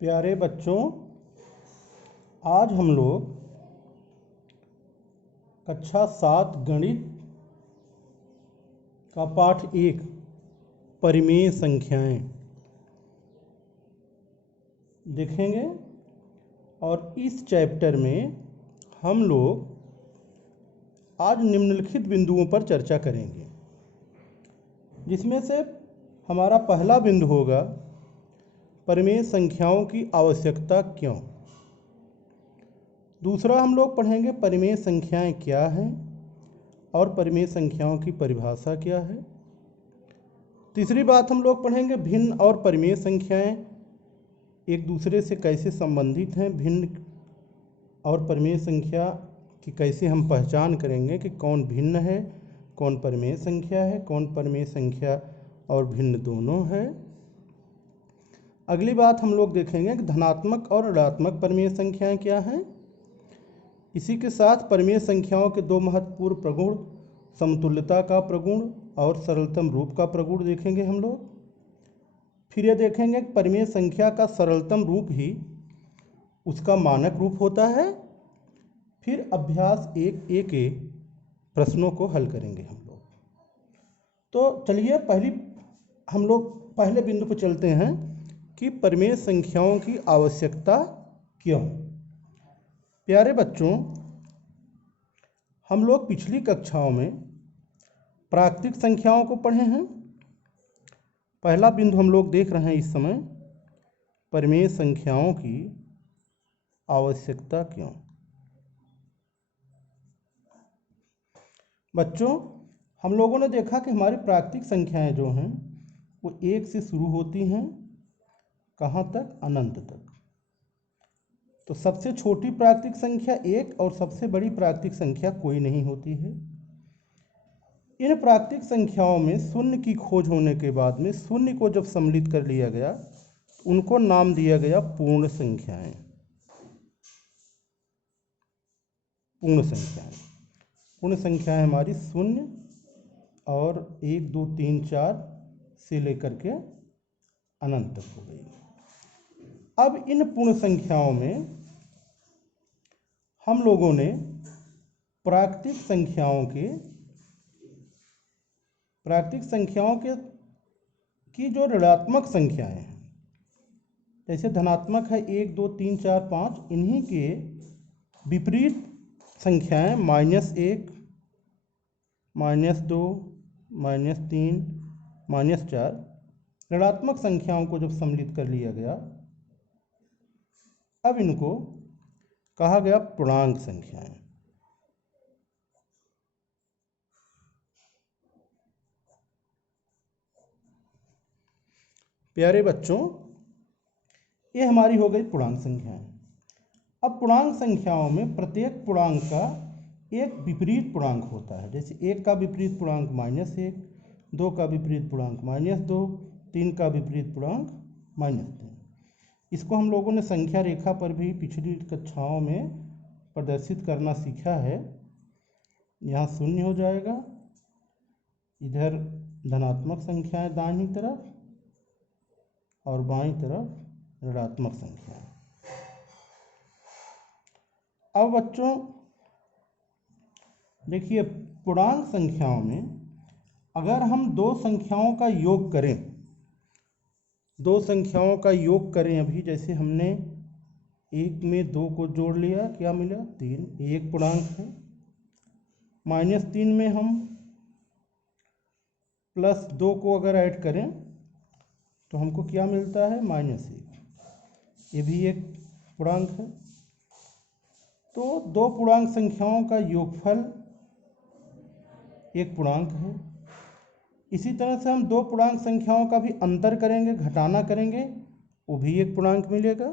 प्यारे बच्चों, आज हम लोग कक्षा 7 गणित का पाठ 1 परिमेय संख्याएं देखेंगे। और इस चैप्टर में हम लोग आज निम्नलिखित बिंदुओं पर चर्चा करेंगे, जिसमें से हमारा पहला बिंदु होगा परिमेय संख्याओं की आवश्यकता क्यों। दूसरा हम लोग पढ़ेंगे परिमेय संख्याएं क्या हैं और परिमेय संख्याओं की परिभाषा क्या है। तीसरी बात हम लोग पढ़ेंगे भिन्न और परिमेय संख्याएं एक दूसरे से कैसे संबंधित हैं। भिन्न और परिमेय संख्या की कैसे हम पहचान करेंगे कि कौन भिन्न है, कौन परिमेय संख्या है, कौन परिमेय संख्या और भिन्न दोनों है। अगली बात हम लोग देखेंगे कि धनात्मक और ऋणात्मक परिमेय संख्याएं क्या हैं। इसी के साथ परिमेय संख्याओं के दो महत्वपूर्ण प्रगुण, समतुल्यता का प्रगुण और सरलतम रूप का प्रगुण देखेंगे हम लोग। फिर ये देखेंगे कि परिमेय संख्या का सरलतम रूप ही उसका मानक रूप होता है। फिर अभ्यास 1A के प्रश्नों को हल करेंगे हम लोग। तो चलिए हम लोग पहले बिंदु पर चलते हैं कि परिमेय संख्याओं की आवश्यकता क्यों। प्यारे बच्चों, हम लोग पिछली कक्षाओं में प्राकृतिक संख्याओं को पढ़े हैं। पहला बिंदु हम लोग देख रहे हैं इस समय, परिमेय संख्याओं की आवश्यकता क्यों। बच्चों, हम लोगों ने देखा कि हमारी प्राकृतिक संख्याएं जो हैं वो 1 से शुरू होती हैं, कहाँ तक? अनंत तक। तो सबसे छोटी प्राकृतिक संख्या 1 और सबसे बड़ी प्राकृतिक संख्या कोई नहीं होती है। इन प्राकृतिक संख्याओं में शून्य की खोज होने के बाद में शून्य को जब सम्मिलित कर लिया गया, उनको नाम दिया गया पूर्ण संख्याएं। पूर्ण संख्याएं हमारी शून्य और 1 2 3 4 से लेकर के अनंत तक हो गई। अब इन पूर्ण संख्याओं में हम लोगों ने प्राकृतिक संख्याओं के की जो ऋणात्मक संख्याएं हैं, जैसे धनात्मक है 1 2 3 4 5, इन्हीं के विपरीत संख्याएं -1, -2, -3, -4 ऋणात्मक संख्याओं को जब सम्मिलित कर लिया गया, अब इनको कहा गया पूर्णांक संख्याएं। प्यारे बच्चों, ये हमारी हो गई पूर्णांक संख्याएं। अब पूर्णांक संख्याओं में प्रत्येक पूर्णांक का एक विपरीत पूर्णांक होता है। जैसे 1 का विपरीत पूर्णांक -1, 2 का विपरीत पूर्णांक -2, 3 का विपरीत पूर्णांक -3। इसको हम लोगों ने संख्या रेखा पर भी पिछली कक्षाओं में प्रदर्शित करना सीखा है। यहाँ शून्य हो जाएगा, इधर धनात्मक संख्याएं दाहिनी तरफ और बाईं तरफ ऋणात्मक संख्याएं। अब बच्चों देखिए, पूर्णांक संख्याओं में अगर हम दो संख्याओं का योग करें, अभी जैसे हमने 1 में 2 को जोड़ लिया, क्या मिला? 3, एक पूर्णांक है। -3 में हम +2 को अगर ऐड करें तो हमको क्या मिलता है? -1, ये भी एक पूर्णांक है। तो दो पूर्णांक संख्याओं का योगफल एक पूर्णांक है। इसी तरह से हम दो पूर्णांक संख्याओं का भी अंतर करेंगे, घटाना करेंगे, वो भी एक पूर्णांक मिलेगा।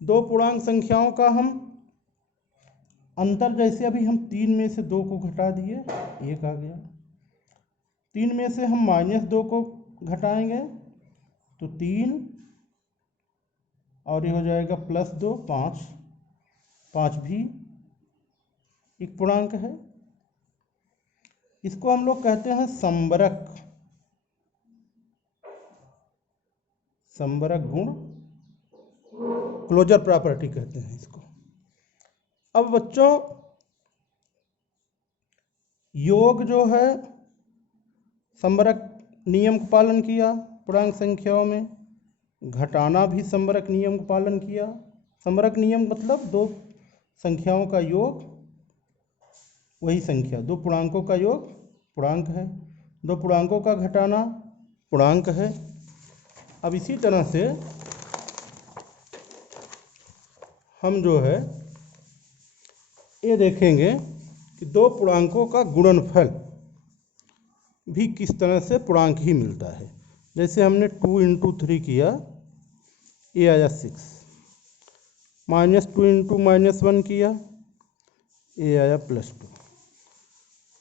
दो पूर्णांक संख्याओं का हम अंतर, जैसे अभी हम 3 में से 2 को घटा दिए, 1 आ गया। 3 में से हम -2 को घटाएंगे तो 3 और ये हो जाएगा +2, 5, 5 भी एक पूर्णांक है। इसको हम लोग कहते हैं संबरक गुण क्लोजर प्रॉपर्टी कहते हैं इसको। अब बच्चों, योग जो है संबरक नियम का पालन किया पूर्णांक संख्याओं में, घटाना भी संबरक नियम का पालन किया। संबरक नियम मतलब दो संख्याओं का योग वही संख्या, दो पूर्णांकों का योग पूर्णांक है, दो पूर्णांकों का घटाना पूर्णांक है। अब इसी तरह से हम जो है ये देखेंगे कि दो पूर्णांकों का गुणनफल भी किस तरह से पूर्णांक ही मिलता है। जैसे हमने 2 × 3 किया, ये आया 6, -2 × -1 किया, ये आया +2।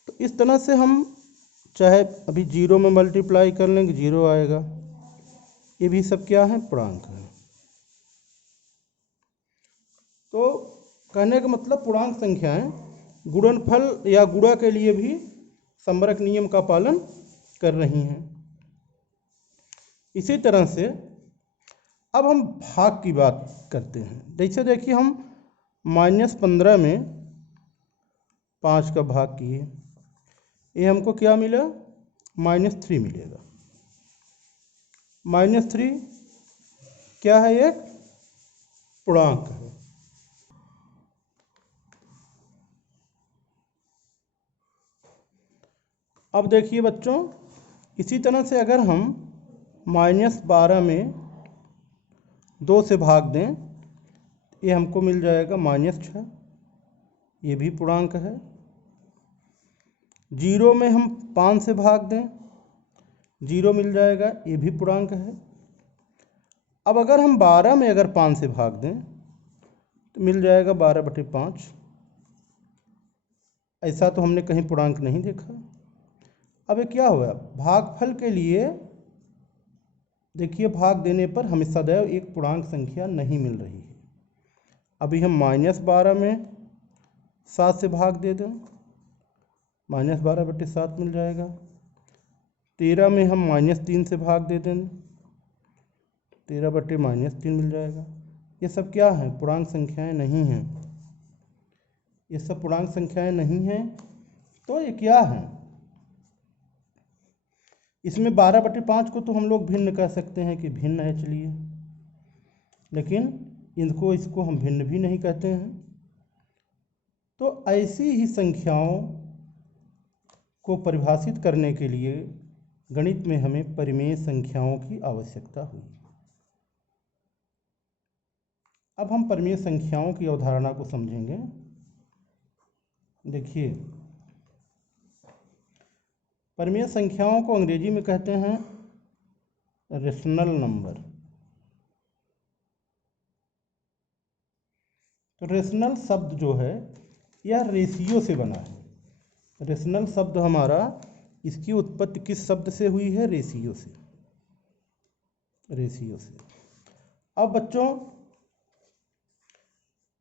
तो इस तरह से हम चाहे अभी 0 में मल्टीप्लाई कर लेंगे 0 आएगा। ये भी सब क्या है, पूर्णांक है। तो कहने का मतलब पूर्णांक संख्याएं गुणनफल या गुणा के लिए भी संबरक नियम का पालन कर रही हैं। इसी तरह से अब हम भाग की बात करते हैं। जैसे देखिए हम -15 में 5 का भाग किए, ये हमको क्या मिला, -3 मिलेगा। -3 क्या है, एक पूर्णांक है। अब देखिए बच्चों, इसी तरह से अगर हम -12 में 2 से भाग दें, ये हमको मिल जाएगा -6, ये भी पूर्णांक है। 0 में हम 5 से भाग दें, 0 मिल जाएगा, ये भी पूर्णांक है। अब अगर हम 12 में अगर 5 से भाग दें तो मिल जाएगा 12/5। ऐसा तो हमने कहीं पूर्णांक नहीं देखा। अब ये क्या हुआ, भागफल के लिए देखिए भाग देने पर हमें सदैव एक पूर्णांक संख्या नहीं मिल रही है। अभी हम -12 में 7 से भाग दे दें, -12/7 मिल जाएगा। 13 में हम -3 से भाग दे दें, 13/-3 मिल जाएगा। ये सब क्या है, पूर्णांक संख्याएं नहीं हैं। ये सब पूर्णांक संख्याएं नहीं हैं। तो ये क्या है, इसमें 12/5 को तो हम लोग भिन्न कह सकते हैं कि भिन्न है, चलिए, लेकिन इसको हम भिन्न भी नहीं कहते हैं। तो ऐसी ही संख्याओं को परिभाषित करने के लिए गणित में हमें परिमेय संख्याओं की आवश्यकता हुई। अब हम परिमेय संख्याओं की अवधारणा को समझेंगे। देखिए, परिमेय संख्याओं को अंग्रेजी में कहते हैं रेशनल नंबर। तो रेशनल शब्द जो है यह रेशियो से बना है। रेशनल शब्द हमारा, इसकी उत्पत्ति किस शब्द से हुई है, रेशियो से, रेशियो से। अब बच्चों,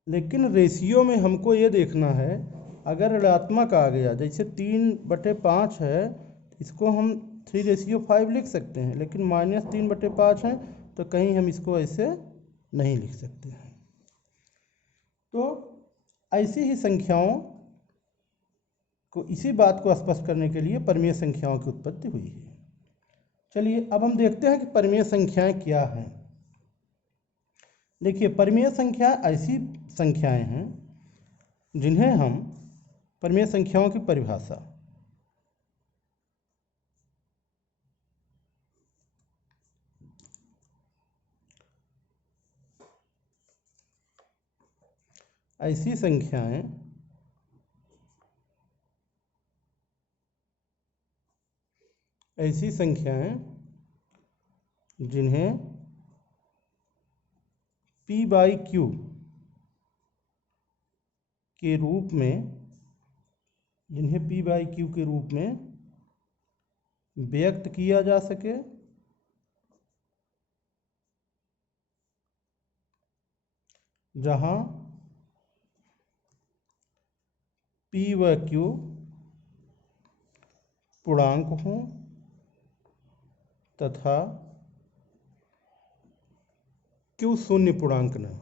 लेकिन रेशियो में हमको ये देखना है, अगर ऋणात्मक आ गया, जैसे 3/5 है, इसको हम 3:5 लिख सकते हैं, लेकिन -3/5 है तो कहीं हम इसको ऐसे नहीं लिख सकते हैं। तो ऐसी ही संख्याओं को, इसी बात को स्पष्ट करने के लिए परिमेय संख्याओं की उत्पत्ति हुई है। चलिए अब हम देखते हैं कि परिमेय संख्याएं क्या हैं। देखिए, परिमेय संख्या ऐसी संख्याएं हैं जिन्हें हम, परिमेय संख्याओं की परिभाषा, ऐसी संख्याएं जिन्हें P/Q के रूप में व्यक्त किया जा सके, जहां P व Q पूर्णांक हों तथा Q शून्य पूर्णांक न हो।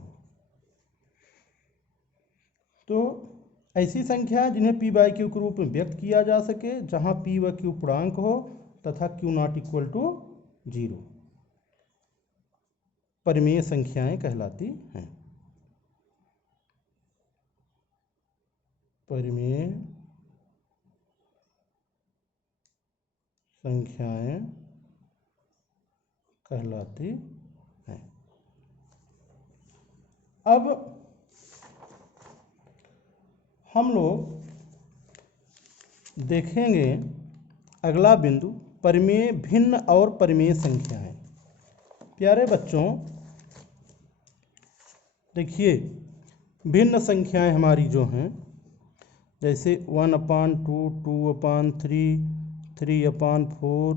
तो ऐसी संख्या है जिन्हें p बाई क्यू के रूप में व्यक्त किया जा सके जहाँ p व q पूर्णांक हो तथा q नॉट इक्वल टू 0, परिमेय संख्याएं कहलाती हैं। परिमेय संख्याएं कहलाती हैं। अब हम लोग देखेंगे अगला बिंदु, परिमेय भिन्न और परिमेय संख्याएं। प्यारे बच्चों, देखिए भिन्न संख्याएं हमारी जो हैं, जैसे 1/2, 2/3, 3/4,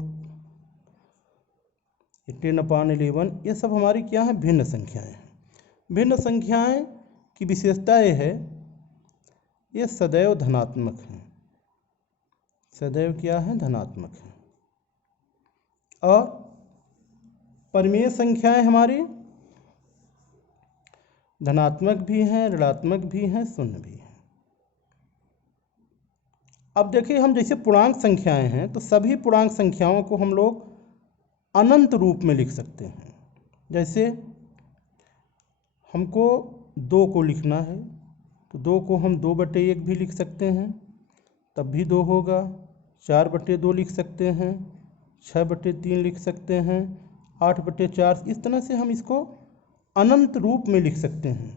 10/11, ये सब हमारी क्या है? भिन्न संख्याएं हैं। भिन्न संख्याएं की विशेषता ये है, ये सदैव धनात्मक हैं। सदैव क्या है? धनात्मक है। और परिमेय संख्याएं हमारी धनात्मक भी हैं, ऋणात्मक भी हैं, शून्य भी हैं। अब देखिए, हम जैसे पूर्णांक संख्याएं हैं तो सभी पूर्णांक संख्याओं को हम लोग अनंत रूप में लिख सकते हैं। जैसे हमको 2 को लिखना है तो 2 को हम 2/1 भी लिख सकते हैं, तब भी 2 होगा। 4/2 लिख सकते हैं, 6/3 लिख सकते हैं, 8/4, इस तरह से हम इसको अनंत रूप में लिख सकते हैं।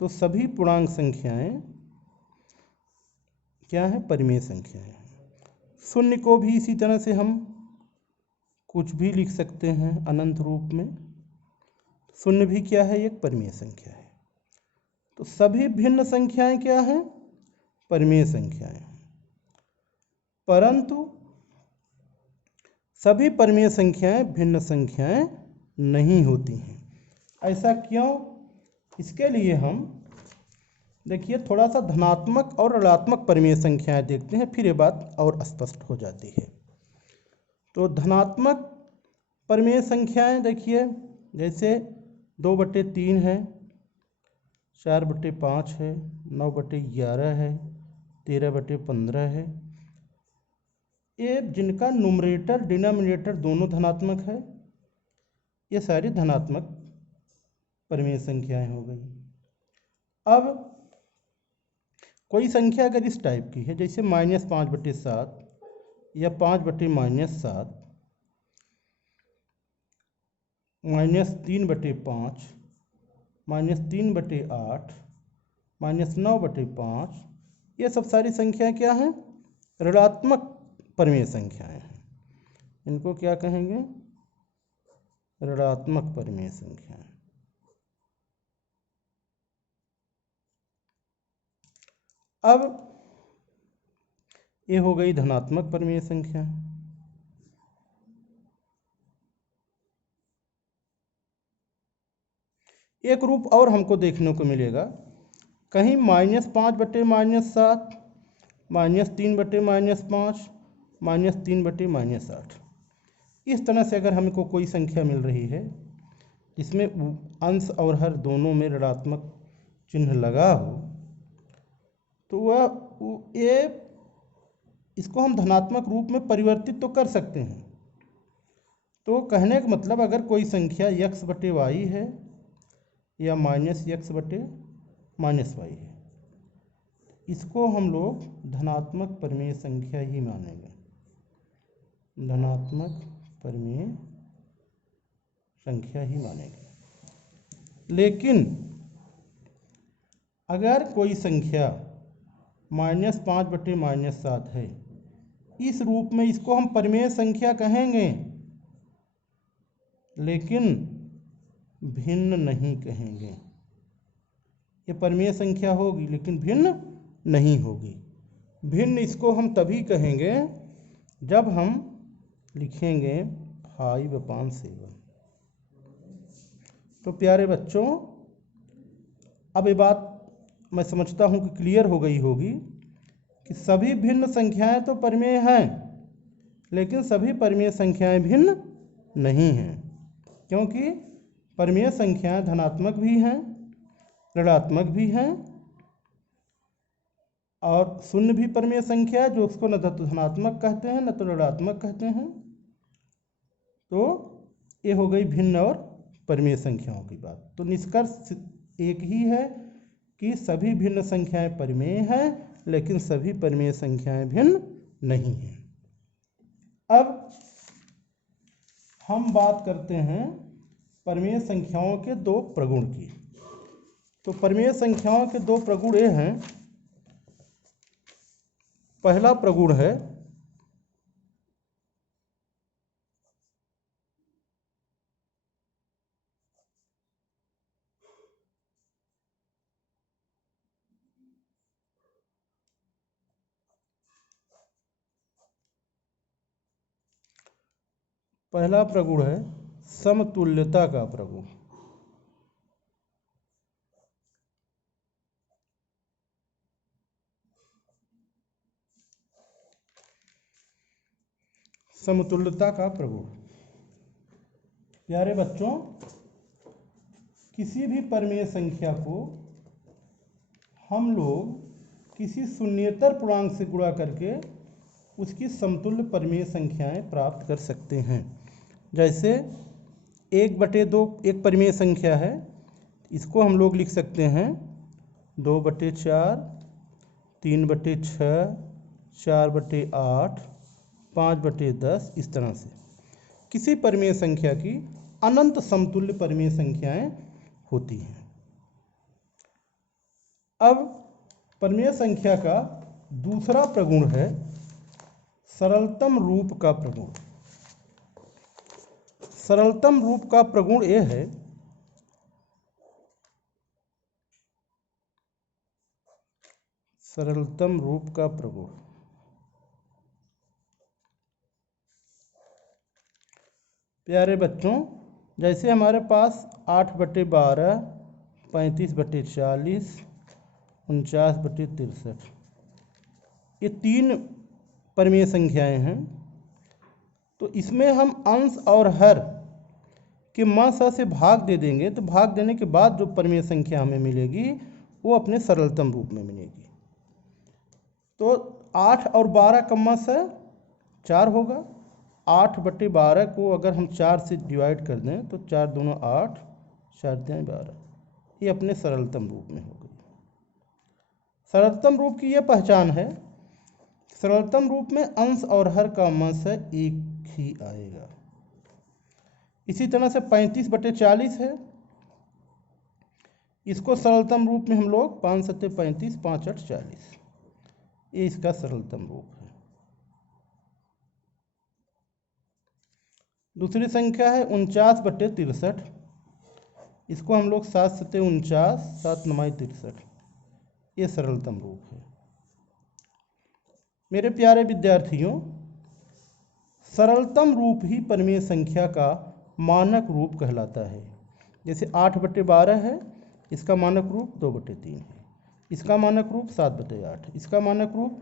तो सभी पूर्णांक संख्याएं क्या है? परिमेय संख्याएं। शून्य को भी इसी तरह से हम कुछ भी लिख सकते हैं अनंत रूप में। शून्य भी क्या है? एक परिमेय संख्या है। तो सभी भिन्न संख्याएं क्या हैं? परिमेय संख्याएं। परंतु सभी परिमेय संख्याएं भिन्न संख्याएं नहीं होती हैं। ऐसा क्यों? इसके लिए हम देखिए थोड़ा सा धनात्मक और ऋणात्मक परिमेय संख्याएं देखते हैं, फिर ये बात और स्पष्ट हो जाती है। तो धनात्मक परिमेय संख्याएं देखिए, जैसे 2/3 है, 4/5 है, 9/11 है, 13/15 है। ये जिनका न्यूमरेटर डिनोमिनेटर दोनों धनात्मक है, ये सारी धनात्मक परिमेय संख्याएं हो गई। अब कोई संख्या अगर इस टाइप की है, जैसे -5/7 या 5/-7, -3/5, -3/8, -9/5, ये सब सारी संख्याएं क्या हैं? ऋणात्मक परिमेय संख्याएं हैं। इनको क्या कहेंगे? ऋणात्मक परिमेय संख्याएं। अब ये हो गई धनात्मक परिमेय संख्या। एक रूप और हमको देखने को मिलेगा, कहीं -5/-7, -3/-5, -3/-8, इस तरह से अगर हमको कोई संख्या मिल रही है जिसमें अंश और हर दोनों में ऋणात्मक चिन्ह लगा हो, तो वह ये इसको हम धनात्मक रूप में परिवर्तित तो कर सकते हैं। तो कहने का मतलब, अगर कोई संख्या x/y है या -x/-y है, इसको हम लोग धनात्मक परिमेय संख्या ही मानेंगे। धनात्मक परिमेय संख्या ही मानेंगे। लेकिन अगर कोई संख्या -5/-7 है, इस रूप में इसको हम परिमेय संख्या कहेंगे, लेकिन भिन्न नहीं कहेंगे। ये परिमेय संख्या होगी लेकिन भिन्न नहीं होगी। भिन्न इसको हम तभी कहेंगे जब हम लिखेंगे 5/7। तो प्यारे बच्चों, अब ये बात मैं समझता हूँ कि क्लियर हो गई होगी कि सभी भिन्न संख्याएं तो परिमेय हैं, लेकिन सभी परिमेय संख्याएं भिन्न नहीं हैं, क्योंकि परिमेय संख्याएं धनात्मक भी हैं, ऋणात्मक भी हैं, और शून्य भी परिमेय संख्या है, जो उसको न तो धनात्मक कहते हैं न तो ऋणात्मक कहते हैं। तो ये हो गई भिन्न और परिमेय संख्याओं की बात। तो निष्कर्ष एक ही है कि सभी भिन्न संख्याएं परिमेय हैं, लेकिन सभी परिमेय संख्याएं भिन्न नहीं हैं। अब हम बात करते हैं परिमेय संख्याओं के दो प्रगुण की। तो परिमेय संख्याओं के दो प्रगुण ये हैं। पहला प्रगुण है समतुल्यता का प्रगुण। समतुल्यता का प्रगुण। प्यारे बच्चों, किसी भी परिमेय संख्या को हम लोग किसी शून्येतर पूर्णांक से गुणा करके उसकी समतुल्य परिमेय संख्याएं प्राप्त कर सकते हैं। जैसे 1/2 एक परिमेय संख्या है, इसको हम लोग लिख सकते हैं 2/4, 3/6, 4/8, 5/10। इस तरह से किसी परिमेय संख्या की अनंत समतुल्य परिमेय संख्याएं होती हैं। अब परिमेय संख्या का दूसरा प्रगुण है सरलतम रूप का प्रगुण। सरलतम रूप का प्रगुण यह है सरलतम रूप का प्रगुण। प्यारे बच्चों, जैसे हमारे पास 8/12, 35/40, 49/63 ये 3 परिमेय संख्याएं हैं। तो इसमें हम अंश और हर के स से भाग दे देंगे, तो भाग देने के बाद जो परिमेय संख्या हमें मिलेगी वो अपने सरलतम रूप में मिलेगी। तो 8 और 12 का स 4 होगा। 8/12 को अगर हम 4 से डिवाइड कर दें तो 4 दूना 8, 4 तिया 12, ये अपने सरलतम रूप में हो गई। सरलतम रूप की यह पहचान है, सरलतम रूप में अंश और हर का स एक ही आएगा। इसी तरह से 35/40 है, इसको सरलतम रूप में हम लोग 5 7 35, 5 8 40, ये इसका सरलतम रूप है। दूसरी संख्या है 49/63, इसको हम लोग 7 7 49, 7 9 63, ये सरलतम रूप है। मेरे प्यारे विद्यार्थियों, सरलतम रूप ही परिमेय संख्या का मानक रूप कहलाता है। जैसे 8/12 है, इसका मानक रूप 2/3 है, इसका मानक रूप 7/8 है, इसका मानक रूप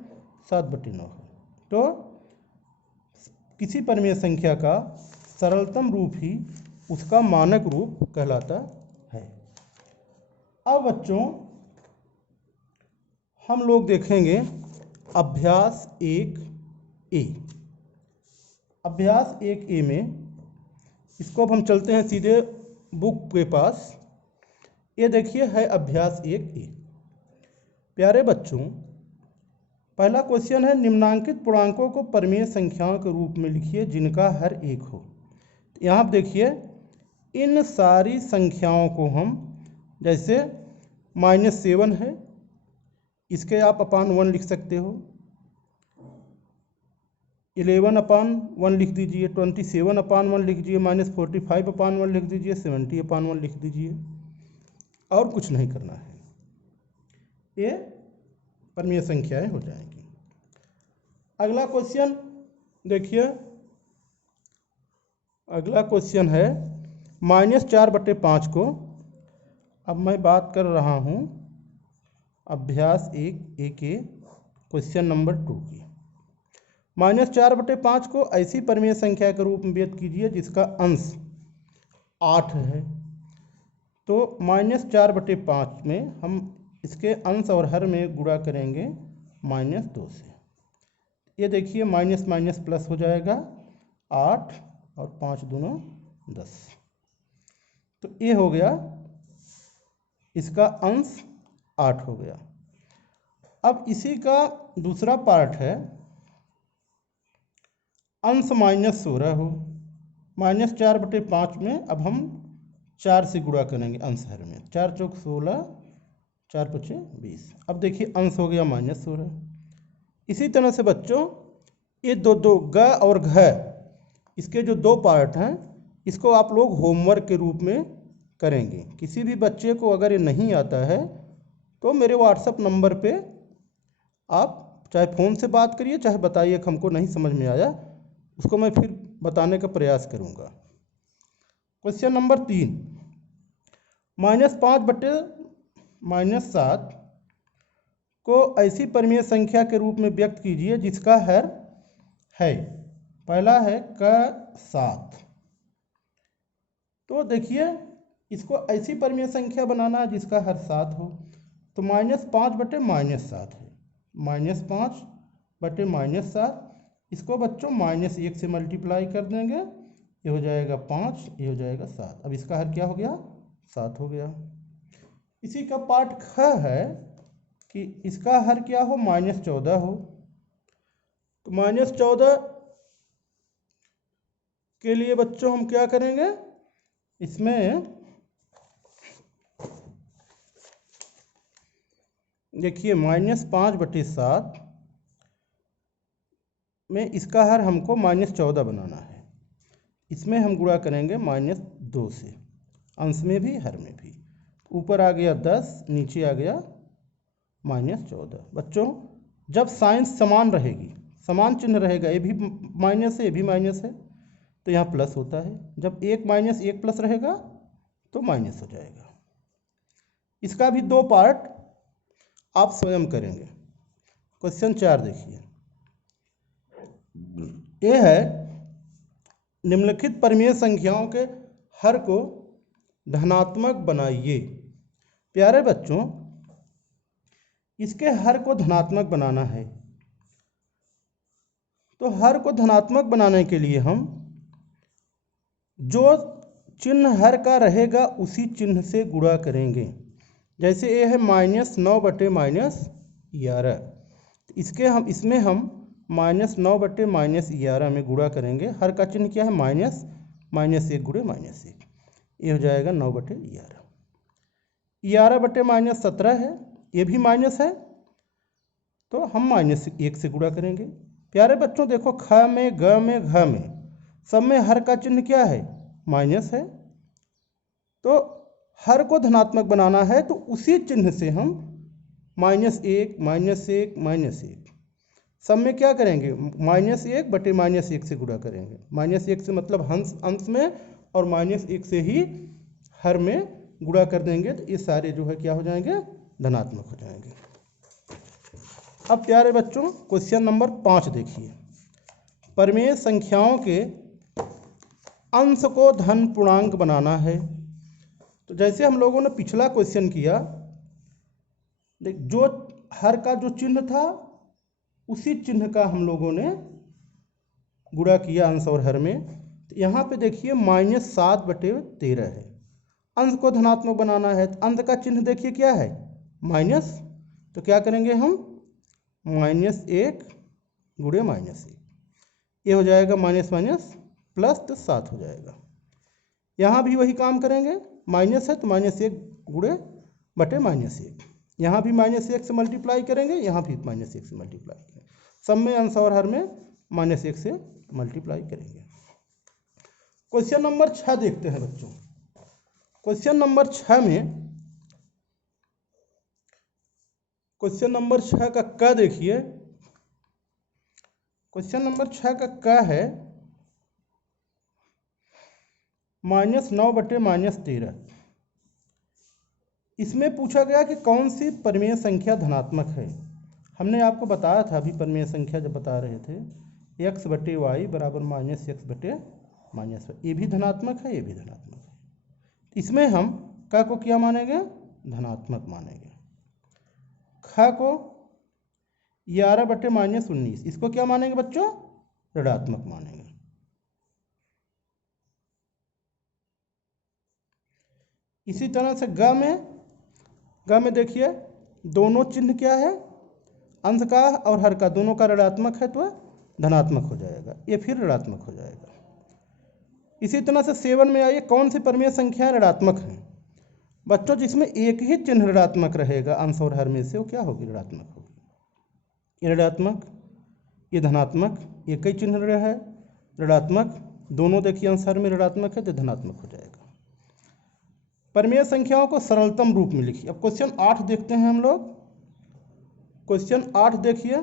7/9 है। तो किसी परिमेय संख्या का सरलतम रूप ही उसका मानक रूप कहलाता है। अब बच्चों, हम लोग देखेंगे अभ्यास 1A। अभ्यास 1A में इसको अब हम चलते हैं सीधे बुक के पास। ये देखिए है अभ्यास 1A। प्यारे बच्चों, पहला क्वेश्चन है निम्नांकित पूर्णांकों को परिमेय संख्याओं के रूप में लिखिए जिनका हर एक हो। यहाँ आप देखिए इन सारी संख्याओं को हम, जैसे -7 है, इसके आप अपान 1 लिख सकते हो, 11/1 लिख दीजिए, 27/1 लिख दीजिए, -45/1 लिख दीजिए, 70/1 लिख दीजिए, और कुछ नहीं करना है। ये परिमेय संख्याएं हो जाएंगी। अगला क्वेश्चन देखिए, अगला क्वेश्चन है -4/5 को, अब मैं बात कर रहा हूँ अभ्यास 1A के क्वेश्चन नंबर 2 की। -4/5 को ऐसी परिमेय संख्या के रूप में व्यक्त कीजिए जिसका अंश 8 है। तो -4/5 में हम इसके अंश और हर में गुणा करेंगे -2 से। ये देखिए माइनस माइनस प्लस हो जाएगा 8 और 5 दूना 10। तो ये हो गया, इसका अंश 8 हो गया। अब इसी का दूसरा पार्ट है अंश -16 हो। -4/5 में अब हम 4 से गुणा करेंगे अंश हर में। 4 चौक 16, 4 पचे 20। अब देखिए अंश हो गया -16। इसी तरह से बच्चों ये दो ग और घ, इसके जो दो पार्ट हैं, इसको आप लोग होमवर्क के रूप में करेंगे। किसी भी बच्चे को अगर ये नहीं आता है तो मेरे व्हाट्सएप नंबर पे आप चाहे फ़ोन से बात करिए, चाहे बताइए कि हमको नहीं समझ में आया, उसको मैं फिर बताने का प्रयास करूँगा। क्वेश्चन नंबर 3, -5/-7 को ऐसी परिमेय संख्या के रूप में व्यक्त कीजिए जिसका हर है। पहला है क 7। तो देखिए इसको ऐसी परिमेय संख्या बनाना है जिसका हर 7 हो। तो -5/-7 है। -5/-7, इसको बच्चों -1 से मल्टीप्लाई कर देंगे, ये हो जाएगा 5, ये हो जाएगा 7। अब इसका हर क्या हो गया? 7 हो गया। इसी का पार्ट ख है कि इसका हर क्या हो? -14 हो। तो -14 के लिए बच्चों हम क्या करेंगे? इसमें देखिए -5/7 में इसका हर हमको -14 बनाना है। इसमें हम गुणा करेंगे -2 से, अंश में भी हर में भी। ऊपर आ गया 10, नीचे आ गया -14। बच्चों जब साइंस समान रहेगी, समान चिन्ह रहेगा, ये भी माइनस है ये भी माइनस है, तो यहाँ प्लस होता है। जब 1 - 1 प्लस रहेगा तो माइनस हो जाएगा। इसका भी दो पार्ट आप स्वयं करेंगे। क्वेश्चन 4 देखिए, ये है निम्नलिखित परिमेय संख्याओं के हर को धनात्मक बनाइए। प्यारे बच्चों इसके हर को धनात्मक बनाना है, तो हर को धनात्मक बनाने के लिए हम जो चिन्ह हर का रहेगा उसी चिन्ह से गुणा करेंगे। जैसे ये है -9/-11, इसमें हम -9/-11 में गुणा करेंगे। हर का चिन्ह क्या है? -1 -1, ये हो जाएगा 9/11। 11/-17 है, ये भी माइनस है, तो हम -1 से गुणा करेंगे। प्यारे बच्चों देखो ख में, ग में, घ में सब में हर का चिन्ह क्या है? माइनस है। तो हर को धनात्मक बनाना है तो उसी चिन्ह से हम -1 -1 -1 सब में क्या करेंगे? -1/-1 से गुणा करेंगे। -1 से मतलब अंश में, और -1 से ही हर में गुणा कर देंगे, तो ये सारे जो है क्या हो जाएंगे? धनात्मक हो जाएंगे। अब प्यारे बच्चों क्वेश्चन नंबर 5 देखिए, परिमेय संख्याओं के अंश को धन पूर्णांक बनाना है। तो जैसे हम लोगों ने पिछला क्वेश्चन किया, देख जो हर का जो चिन्ह था उसी चिन्ह का हम लोगों ने गुणा किया अंश और हर में। तो यहाँ पे देखिए -7/13 है। अंश को धनात्मक बनाना है तो अंश का चिन्ह देखिए क्या है? माइनस। तो क्या करेंगे हम? -1 गुणे -1, ये हो जाएगा माइनस माइनस प्लस, तो 7 हो जाएगा। यहाँ भी वही काम करेंगे, माइनस है तो -1 गुणे बटे -1। यहाँ भी -1 से मल्टीप्लाई करेंगे, यहाँ भी -1 से मल्टीप्लाई करेंगे। सब में अंश और हर में -1 से मल्टीप्लाई करेंगे। क्वेश्चन नंबर 6 देखते हैं बच्चों। क्वेश्चन नंबर 6 में, क्वेश्चन नंबर 6 का क देखिए। क्वेश्चन नंबर 6 का क है -9/-13। इसमें पूछा गया कि कौन सी परिमेय संख्या धनात्मक है। हमने आपको बताया था अभी परिमेय संख्या जब बता रहे थे, x/y बराबर -x/-y, ये भी धनात्मक है, ये भी धनात्मक है। इसमें हम क को क्या मानेंगे? धनात्मक मानेंगे। ख को 11/-19, इसको क्या मानेंगे बच्चों? ऋणात्मक मानेंगे। इसी तरह से ग में देखिए दोनों चिन्ह क्या है, अंश का और हर का, दोनों का ऋणात्मक है तो धनात्मक हो जाएगा, ये फिर ऋणात्मक हो जाएगा। इसी तरह से 7 में आइए, कौन सी परिमेय संख्या ऋणात्मक है? बच्चों जिसमें एक ही चिन्ह ऋणात्मक रहेगा अंश और हर में से, वो क्या होगी? ऋणात्मक होगी। ये ऋणात्मक, ये धनात्मक, एक ही चिन्ह है ऋणात्मक, दोनों देखिए अंश हर में ऋणात्मक है तो धनात्मक हो जाएगा। परिमेय संख्याओं को सरलतम रूप में लिखिए। अब क्वेश्चन 8 देखते हैं हम लोग। क्वेश्चन 8 देखिए,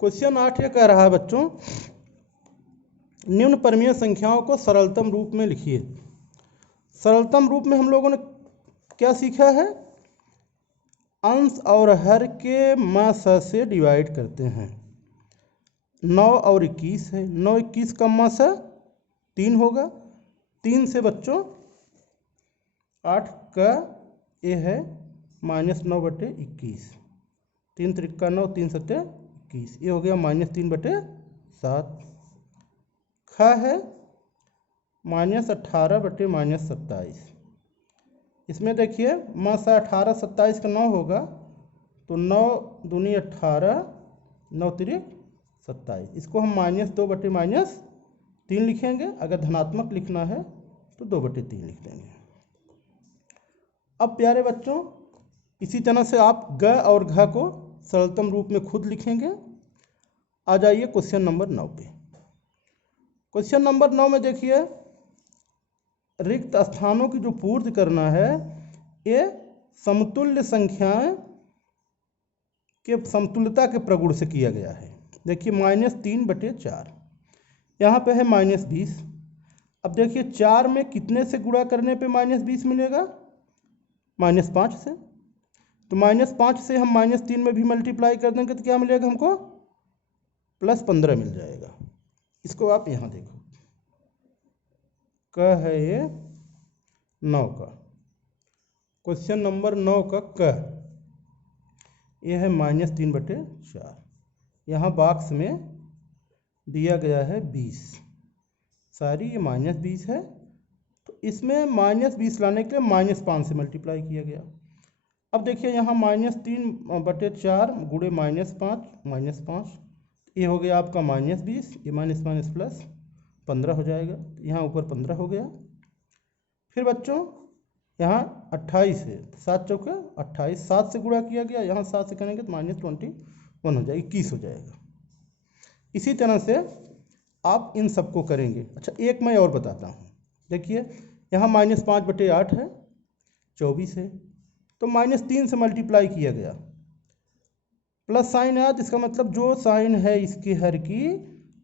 क्वेश्चन 8 ये कह रहा है बच्चों, निम्न परिमेय संख्याओं को सरलतम रूप में लिखिए। सरलतम रूप में हम लोगों ने क्या सीखा है? अंश और हर के म स से डिवाइड करते हैं। 9 और 21 है, 9 21 का म स 3 होगा, 3 से बच्चों 8 का ये है -9/21, 3 त्रिका 9, 3 सत्ते 21, ये हो गया -3/7। ख है -18/-27, इसमें देखिए म सा 18 27 का 9 होगा तो 9 दूनी 18, 9 तिरिक 27, इसको हम -2/-3 लिखेंगे। अगर धनात्मक लिखना है तो 2/3 लिख देंगे। अब प्यारे बच्चों, इसी तरह से आप ग और घ को सरलतम रूप में खुद लिखेंगे। आ जाइए क्वेश्चन नंबर 9 पे। क्वेश्चन नंबर 9 में देखिए, रिक्त स्थानों की जो पूर्ति करना है, ये समतुल्य संख्याएं के समतुल्यता के प्रगुण से किया गया है। देखिए -3/4, यहाँ पे है -20। अब देखिए 4 में कितने से गुणा करने पे -20 मिलेगा? -5 से। तो -5 से हम -3 में भी मल्टीप्लाई कर देंगे तो क्या मिलेगा हमको? +15 मिल जाएगा। इसको आप यहाँ देखो, क है ये 9 का, क्वेश्चन नंबर 9 का क, ये है -3/4, यहाँ बॉक्स में दिया गया है 20, सारी ये -20 है, तो इसमें -20 लाने के लिए -5 से मल्टीप्लाई किया गया। अब देखिए यहाँ -3/4 गुणे -5, ये हो गया आपका -20, ये माइनस प्लस 15 हो जाएगा, यहाँ ऊपर 15 हो गया। फिर बच्चों यहाँ 28 है, 7 चौके 28, 7 से गुणा किया गया, यहाँ 7 से करेंगे तो -21 हो जाएगा, 21 हो जाएगा। इसी तरह से आप इन सबको करेंगे। अच्छा एक मैं और बताता हूँ, देखिए यहाँ -5/8 है, 24 है, तो -3 से मल्टीप्लाई किया गया, प्लस साइन आया, इसका मतलब जो साइन है इसके हर की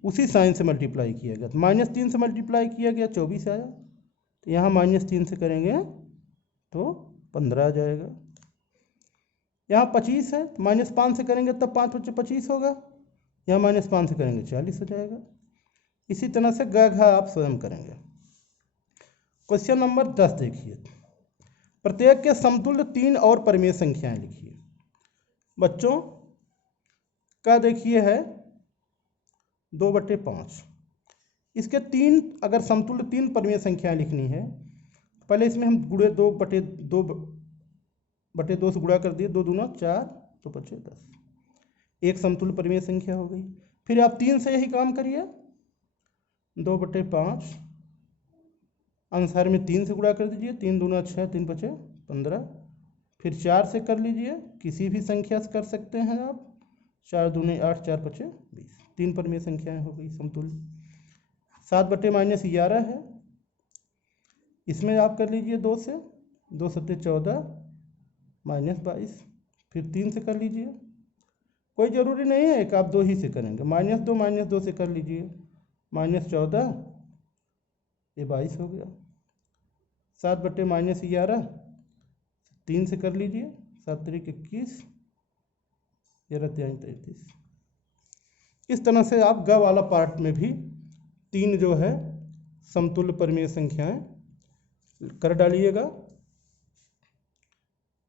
उसी साइन से मल्टीप्लाई किया गया, तो -3 से मल्टीप्लाई किया गया, 24 आया, तो यहाँ -3 से करेंगे तो 15 आ जाएगा। यहाँ 25 है, तो -5 से करेंगे तब 5 × 25 होगा, यहाँ -5 से करेंगे 40 हो जाएगा। इसी तरह से ग घ आप स्वयं करेंगे। क्वेश्चन नंबर 10 देखिए, प्रत्येक के समतुल्य 3 और परिमेय संख्याएं लिखिए। बच्चों का देखिए है 2/5, इसके 3 अगर समतुल्य 3 परिमेय संख्याएं लिखनी है, पहले इसमें हम गुणे 2/2 से गुणा कर दिए, 2 दूना 4, 2 5 10, एक समतुल्य परिमेय संख्या हो गई। फिर आप 3 से यही काम करिए, 2/5 अंसार में 3 से गुणा कर दीजिए, 3 दूना 6, 3 5 15, फिर 4 से कर लीजिए, किसी भी संख्या से कर सकते हैं आप, 4 दूनी 8, 4 5 20, 3 परिमेय संख्याएं हो गई समतुल्य। 7/-11 है, इसमें आप कर लीजिए 2 से, 2 7 14 -22, फिर 3 से कर लीजिए, कोई ज़रूरी नहीं है कि आप 2 ही से करेंगे, -2 से कर लीजिए, -14, ये 22 हो गया। 7/-11 3 से कर लीजिए, 7 3 21, 13 33। इस तरह से आप ग वाला पार्ट में भी 3 जो है समतुल्य परिमेय संख्याएं कर डालिएगा।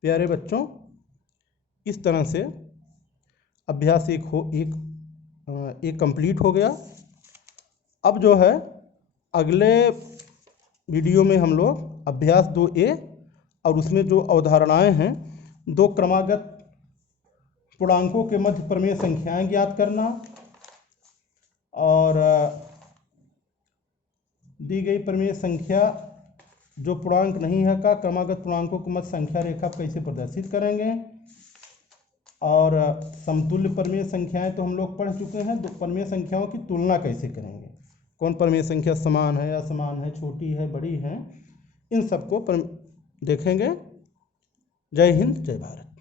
प्यारे बच्चों, इस तरह से अभ्यास एक कंप्लीट हो गया। अब जो है अगले वीडियो में हम लोग अभ्यास 2A और उसमें जो अवधारणाएं हैं, दो क्रमागत पूर्णांकों के मध्य प्रमेय संख्याएं ज्ञात करना और दी गई प्रमेय संख्या जो पूर्णांक नहीं है का क्रमागत पूर्णांकों के मध्य संख्या रेखा कैसे प्रदर्शित करेंगे, और समतुल्य प्रमेय संख्याएं तो हम लोग पढ़ चुके हैं। दो प्रमेय संख्याओं की तुलना कैसे करेंगे, कौन प्रमेय संख्या समान है, असमान है, छोटी है, बड़ी है, इन सबको देखेंगे। जय हिंद, जय भारत।